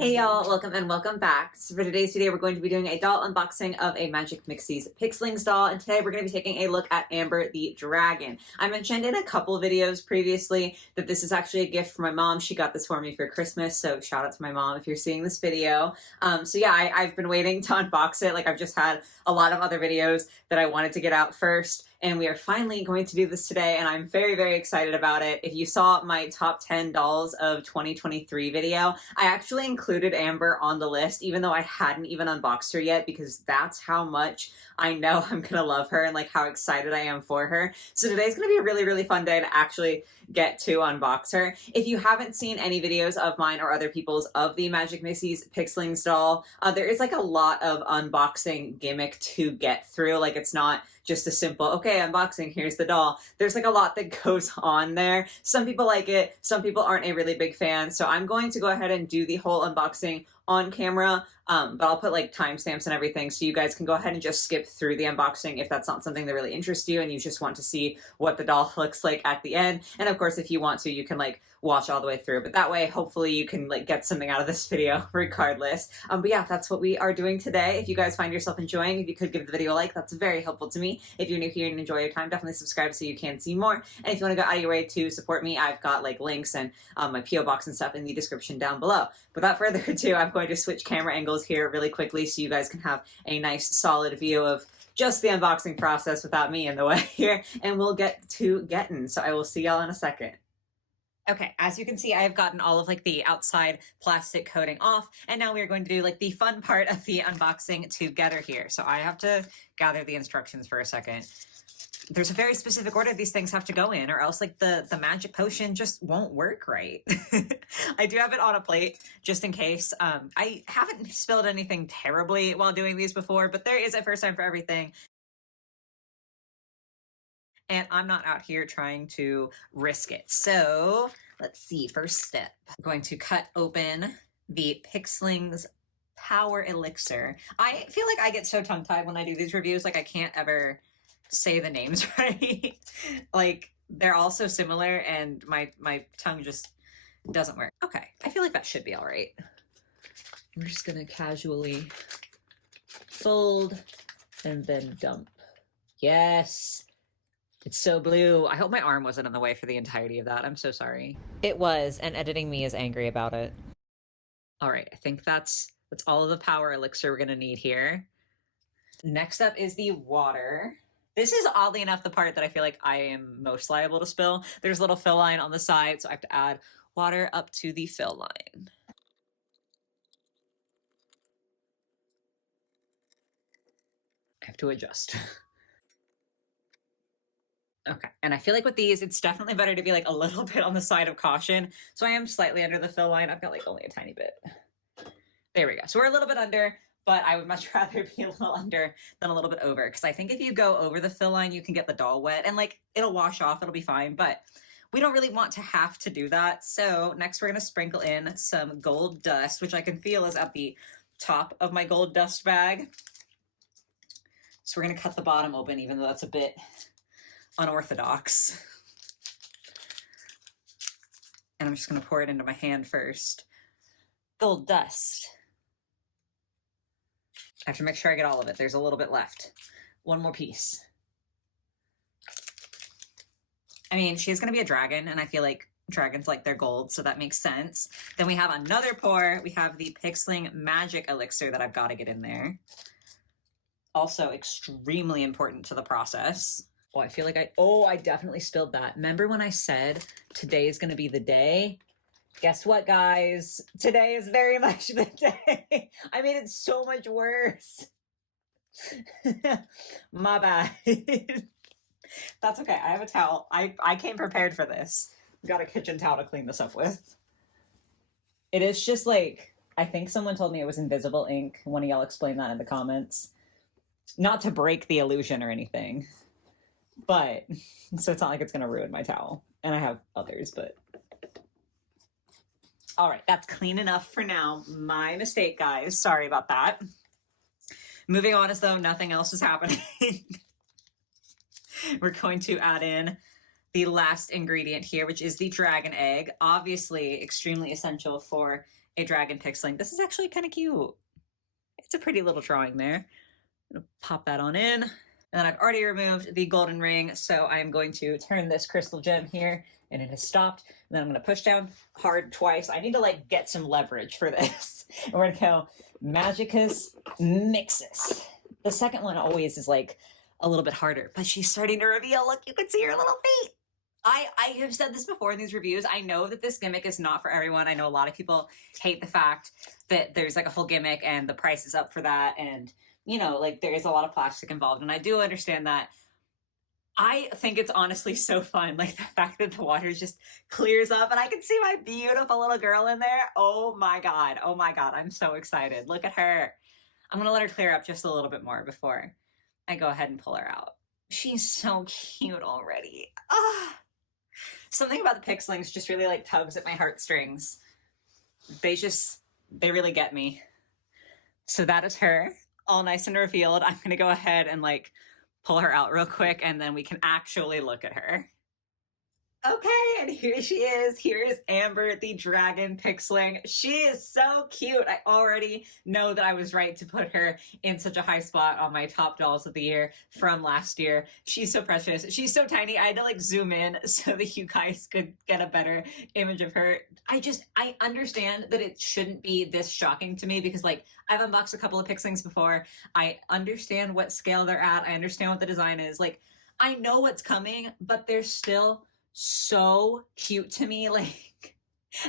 Hey y'all, welcome and welcome back. So for today's video, we're going to be doing a doll unboxing of a Magic Mixies Pixlings doll, and today we're going to be taking a look at Amber the Dragon. I mentioned in a couple videos previously that this is actually a gift from my mom. She got this for me for Christmas, so shout out to my mom if you're seeing this video. So yeah, I've been waiting to unbox it. Like, I've just had a lot of other videos that I wanted to get out first, and we are finally going to do this today, and I'm very, very excited about it. If you saw my top 10 dolls of 2023 video, I actually included Amber on the list, even though I hadn't even unboxed her yet, because that's how much I know I'm gonna love her and like how excited I am for her. So today's gonna be a really, really fun day to actually get to unbox her. If you haven't seen any videos of mine or other people's of the Magic Mixies Pixlings doll, there is like a lot of unboxing gimmick to get through. Like, it's not just a simple, okay, unboxing, here's the doll. There's like a lot that goes on there. Some people like it, some people aren't a really big fan. So I'm going to go ahead and do the whole unboxing on camera, but I'll put like timestamps and everything so you guys can go ahead and just skip through the unboxing if that's not something that really interests you and you just want to see what the doll looks like at the end. And of course, if you want to, you can like watch all the way through, but that way hopefully you can like get something out of this video regardless. But yeah, that's what we are doing today. If you guys find yourself enjoying, if you could give the video a like, that's very helpful to me. If you're new here and enjoy your time, definitely subscribe so you can see more. And if you want to go out of your way to support me, I've got like links and my PO box and stuff in the description down below. Without further ado, I'm going to switch camera angles here really quickly so you guys can have a nice solid view of just the unboxing process without me in the way here, and we'll get to getting. So I will see y'all in a second. Okay, as you can see, I have gotten all of like the outside plastic coating off, and now we are going to do like the fun part of the unboxing together here. So I have to gather the instructions for a second. There's a very specific order these things have to go in, or else like the magic potion just won't work right. I do have it on a plate just in case. I haven't spilled anything terribly while doing these before, but there is a first time for everything. And I'm not out here trying to risk it. So let's see, first step. I'm going to cut open the Pixlings Power Elixir. I feel like I get so tongue-tied when I do these reviews, like I can't ever say the names right. Like, they're all so similar and my tongue just doesn't work. Okay, I feel like that should be all right. We're just gonna casually fold and then dump. Yes. It's so blue. I hope my arm wasn't in the way for the entirety of that. I'm so sorry. It was, and editing me is angry about it. All right, I think that's all of the power elixir we're gonna need here. Next up is the water. This is oddly enough the part that I feel like I am most liable to spill. There's a little fill line on the side, so I have to add water up to the fill line. I have to adjust. Okay, and I feel like with these, it's definitely better to be like a little bit on the side of caution. So I am slightly under the fill line. I've got like only a tiny bit. There we go. So we're a little bit under, but I would much rather be a little under than a little bit over, because I think if you go over the fill line, you can get the doll wet and like it'll wash off, it'll be fine, but we don't really want to have to do that. So next we're gonna sprinkle in some gold dust, which I can feel is at the top of my gold dust bag. So we're gonna cut the bottom open, even though that's a bit unorthodox. And I'm just gonna pour it into my hand first. Gold dust. I have to make sure I get all of it. There's a little bit left. One more piece. I mean, she's gonna be a dragon, and I feel like dragons like their gold, so that makes sense. Then we have another pour. We have the Pixling Magic Elixir that I've got to get in there. Also extremely important to the process. Oh, I feel like I definitely spilled that. Remember when I said today is gonna be the day? Guess what, guys? Today is very much the day. I made it so much worse. My bad. That's okay. I have a towel. I came prepared for this. Got a kitchen towel to clean this up with. It is just like, I think someone told me it was invisible ink. One of y'all explained that in the comments. Not to break the illusion or anything, but so it's not like it's gonna ruin my towel. And I have others, but all right, that's clean enough for now. My mistake, guys. Sorry about that. Moving on as though nothing else is happening. We're going to add in the last ingredient here, which is the dragon egg. Obviously extremely essential for a dragon pixeling. This is actually kind of cute. It's a pretty little drawing there. I'm gonna pop that on in. And then I've already removed the golden ring, so I'm going to turn this crystal gem here, and it has stopped. And then I'm going to push down hard twice. I need to like get some leverage for this. And we're going to go Magic Mixies. The second one always is like a little bit harder, but she's starting to reveal. Look, you can see her little feet. I have said this before in these reviews. I know that this gimmick is not for everyone. I know a lot of people hate the fact that there's like a full gimmick and the price is up for that. And you know, like there is a lot of plastic involved, and I do understand that. I think it's honestly so fun, like the fact that the water just clears up and I can see my beautiful little girl in there. Oh my God, I'm so excited. Look at her. I'm gonna let her clear up just a little bit more before I go ahead and pull her out. She's so cute already. Ah, something about the Pixlings just really like tugs at my heartstrings. They really get me. So that is her. All nice and revealed. I'm going to go ahead and like pull her out real quick and then we can actually look at her. Okay, and here she is. Here is Amber, the dragon pixeling. She is so cute. I already know that I was right to put her in such a high spot on my top dolls of the year from last year. She's so precious. She's so tiny. I had to like zoom in so that you guys could get a better image of her. I understand that it shouldn't be this shocking to me because like I've unboxed a couple of pixelings before. I understand what scale they're at. I understand what the design is. Like I know what's coming, but they're still so cute to me. Like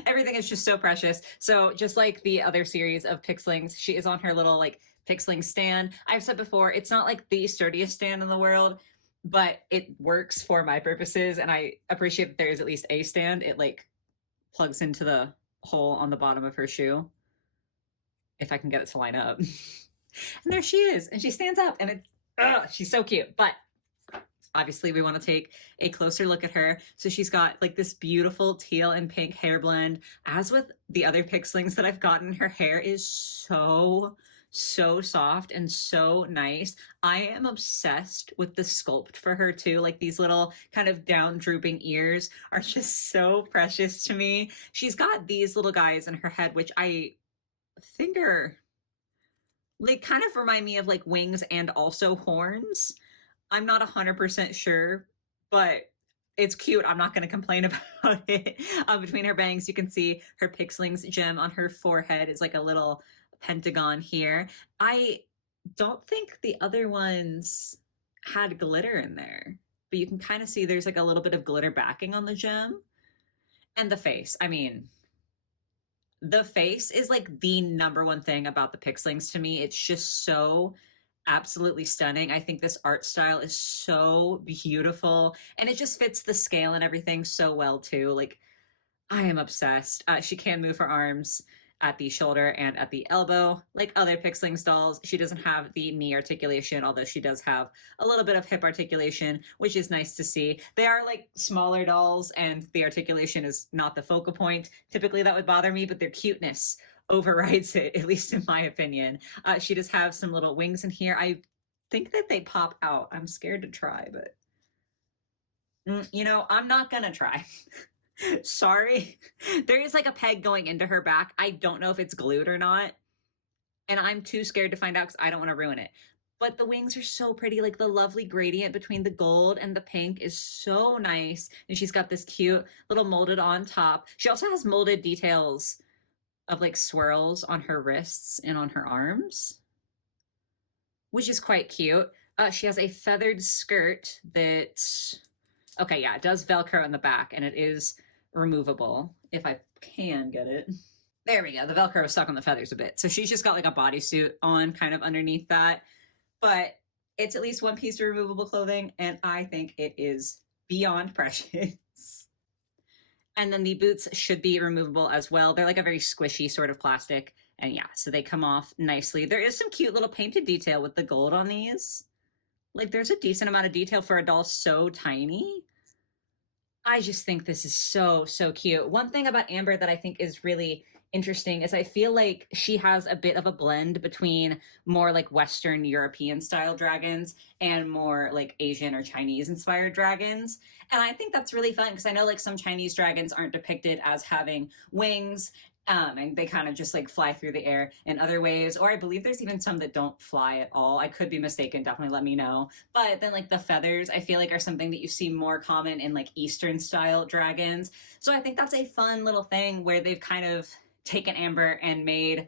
everything is just so precious. So just like the other series of pixelings, she is on her little like pixeling stand. I've said before, it's not like the sturdiest stand in the world, but it works for my purposes. And I appreciate that there is at least a stand. It like plugs into the hole on the bottom of her shoe. If I can get it to line up. And there she is. And she stands up and she's so cute. But obviously, we want to take a closer look at her. So she's got like this beautiful teal and pink hair blend. As with the other pixelings that I've gotten, her hair is so soft and so nice. I am obsessed with the sculpt for her too. Like these little kind of down drooping ears are just so precious to me. She's got these little guys in her head, which I think are like kind of remind me of like wings and also horns. I'm not 100% sure, but it's cute. I'm not going to complain about it. Between her bangs, you can see her Pixlings gem on her forehead is like a little pentagon here. I don't think the other ones had glitter in there, but you can kind of see there's like a little bit of glitter backing on the gem. And the face. I mean, the face is like the number one thing about the Pixlings to me. It's just so absolutely stunning. I think this art style is so beautiful and it just fits the scale and everything so well too. Like I am obsessed. She can move her arms at the shoulder and at the elbow. Like other Pixlings dolls, she doesn't have the knee articulation, although she does have a little bit of hip articulation, which is nice to see. They are like smaller dolls and the articulation is not the focal point. Typically that would bother me, but their cuteness overrides it, at least in my opinion. She does have some little wings in here. I think that they pop out. I'm scared to try, but you know, I'm not gonna try. Sorry. There is like a peg going into her back. I don't know if it's glued or not. And I'm too scared to find out because I don't want to ruin it. But the wings are so pretty. Like the lovely gradient between the gold and the pink is so nice. And she's got this cute little molded on top. She also has molded details of like swirls on her wrists and on her arms, which is quite cute. She has a feathered skirt that, okay, yeah, it does Velcro in the back and it is removable if I can get it. There we go. The Velcro is stuck on the feathers a bit. So she's just got like a bodysuit on kind of underneath that, but it's at least one piece of removable clothing and I think it is beyond precious. And then the boots should be removable as well. They're like a very squishy sort of plastic. And yeah, so they come off nicely. There is some cute little painted detail with the gold on these. Like there's a decent amount of detail for a doll so tiny. I just think this is so cute. One thing about Amber that I think is really interesting is I feel like she has a bit of a blend between more like Western European style dragons and more like Asian or Chinese inspired dragons. And I think that's really fun because I know like some Chinese dragons aren't depicted as having wings. And they kind of just like fly through the air in other ways. Or I believe there's even some that don't fly at all. I could be mistaken. Definitely let me know. But then like the feathers, I feel like are something that you see more common in like Eastern style dragons. So I think that's a fun little thing where they've kind of taken Amber and made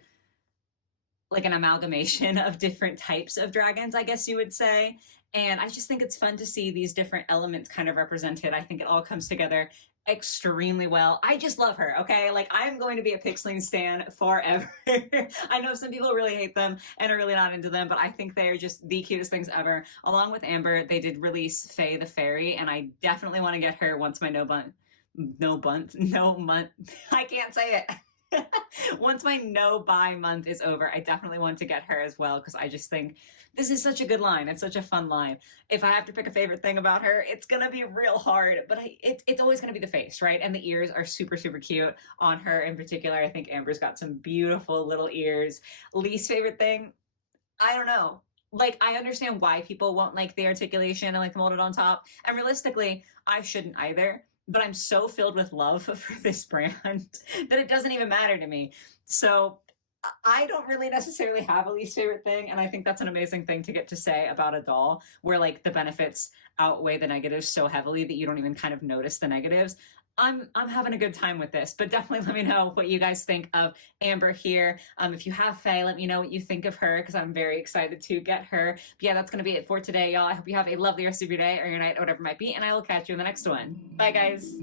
like an amalgamation of different types of dragons, I guess you would say. And I just think it's fun to see these different elements kind of represented. I think it all comes together extremely well. I just love her, okay? Like, I'm going to be a Pixling stan forever. I know some people really hate them and are really not into them, but I think they are just the cutest things ever. Along with Amber, they did release Faye the Faery, and I definitely want to get her once my no month, I can't say it. Once my no buy month is over, I definitely want to get her as well, because I just think this is such a good line. It's such a fun line. If I have to pick a favorite thing about her, it's gonna be real hard, but it's always gonna be the face, right? And the ears are super, super cute on her in particular. I think Amber's got some beautiful little ears. Least favorite thing, I don't know. Like, I understand why people won't like the articulation and like the molded on top. And realistically, I shouldn't either. But I'm so filled with love for this brand that it doesn't even matter to me. So I don't really necessarily have a least favorite thing. And I think that's an amazing thing to get to say about a doll, where like the benefits outweigh the negatives so heavily that you don't even kind of notice the negatives. I'm having a good time with this, but definitely let me know what you guys think of Amber here. If you have Faye, let me know what you think of her, because I'm very excited to get her. But yeah, that's going to be it for today, y'all. I hope you have a lovely rest of your day or your night or whatever it might be, and I will catch you in the next one. Bye, guys.